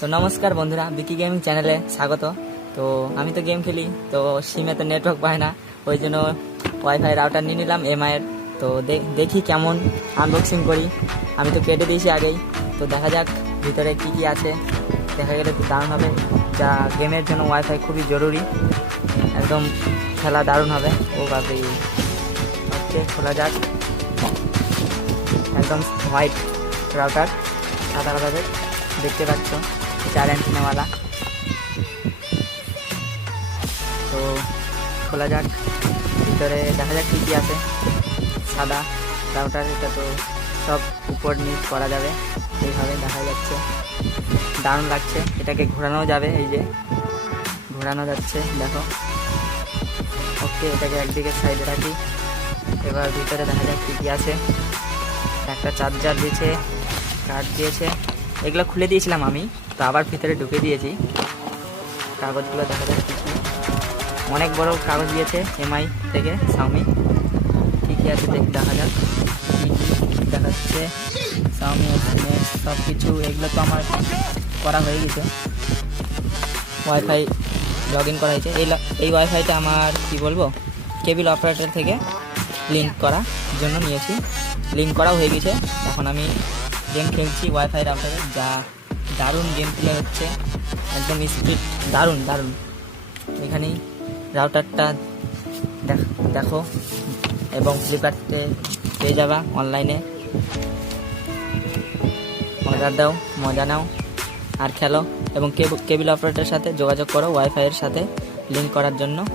তো নমস্কার বন্ধুরা, বিকি গেমিং চ্যানেলে স্বাগত। তো আমি তো গেম খেলি, তো সিমে তো নেটওয়ার্ক পায় না, ওই জন্য ওয়াইফাই রাউটার নিয়ে নিলাম এমআইয়ের তো দেখি কেমন আনবক্সিং করি। আমি তো কেটে দিয়েছি আগেই, তো দেখা যাক ভিতরে কি কি আছে। দেখা গেলে তো দারুণ হবে, যা গেমের জন্য ওয়াইফাই খুবই জরুরি। একদম খেলা দারুণ হবে, ও বাপরে। ওকে, খোলা যাক। একদম হোয়াইট রাউটার সাদা কালারের, দেখতে পাচ্ছ। চার অ্যান্টিনাওয়ালা তো খোলা যাক ভিতরে দেখা যাক কী কী আছে সাদা রাউটার এটা তো সব উপর নিচ করা যাবে এইভাবে দেখা যাচ্ছে দারুণ লাগছে এটাকে ঘোরানো যাবে এই যে ঘোরানো যাচ্ছে দেখো ওকে এটাকে একদিকে সাইডে রাখি এবার ভিতরে দেখা যাক কী কী আছে একটা চার্জার দিয়েছে কার্ড দিয়েছে এগুলো খুলে দিয়েছিলাম আমি, তো আবার ভিতরে ঢুকে দিয়েছি। কাগজগুলো দেখা কী অনেক বড় কাগজ দিয়েছে এমআই থেকে সাউমি কী কী আছে দেখ দেখা যাক। কী দেখাচ্ছে সাউমি সব কিছু এগুলো তো আমার করা হয়ে গেছে। ওয়াইফাই লগ ইন করা হয়েছে। এই এই ওয়াইফাইটা আমার, কি বলব কেবিল অপারেটর থেকে লিঙ্ক করার জন্য নিয়েছি। লিঙ্ক করাও হয়ে গেছে। এখন আমি গেম খেলছি ওয়াইফাই রাউটারে যা দারুণ গেম প্লে হচ্ছে। একদম স্পিড দারুণ দারুণ। এখানেই রাউটারটা দেখ- এবং ফ্লিপকার্টে পেয়ে যাবা অনলাইনে অর্ডার দাও, মজা নাও। আর খেলো। এবং কেব- কেবিল অপারেটরের সাথে যোগাযোগ করো ওয়াইফাইয়ের সাথে লিঙ্ক করার জন্য।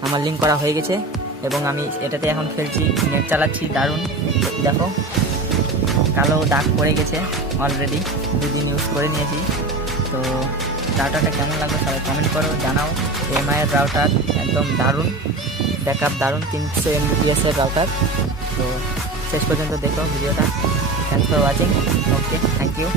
আমার লিঙ্ক করা হয়ে গেছে। এবং আমি এটাতে এখন খেলছি। নেট চালাচ্ছি, দারুণ। দেখো। কালো দাগ পড়ে গেছে অলরেডি দুদিন ইউজ করে নিয়েছি। তো রাউটারটা কেমন লাগল সবাই কমেন্ট করো, জানাও। এমআইয়ের রাউটার একদম দারুণ ব্যাকআপ দারুণ, তিনশো এমবিপিএস এর রাউটার তো শেষ পর্যন্ত দেখো ভিডিওটা। Thanks for watching okay thank you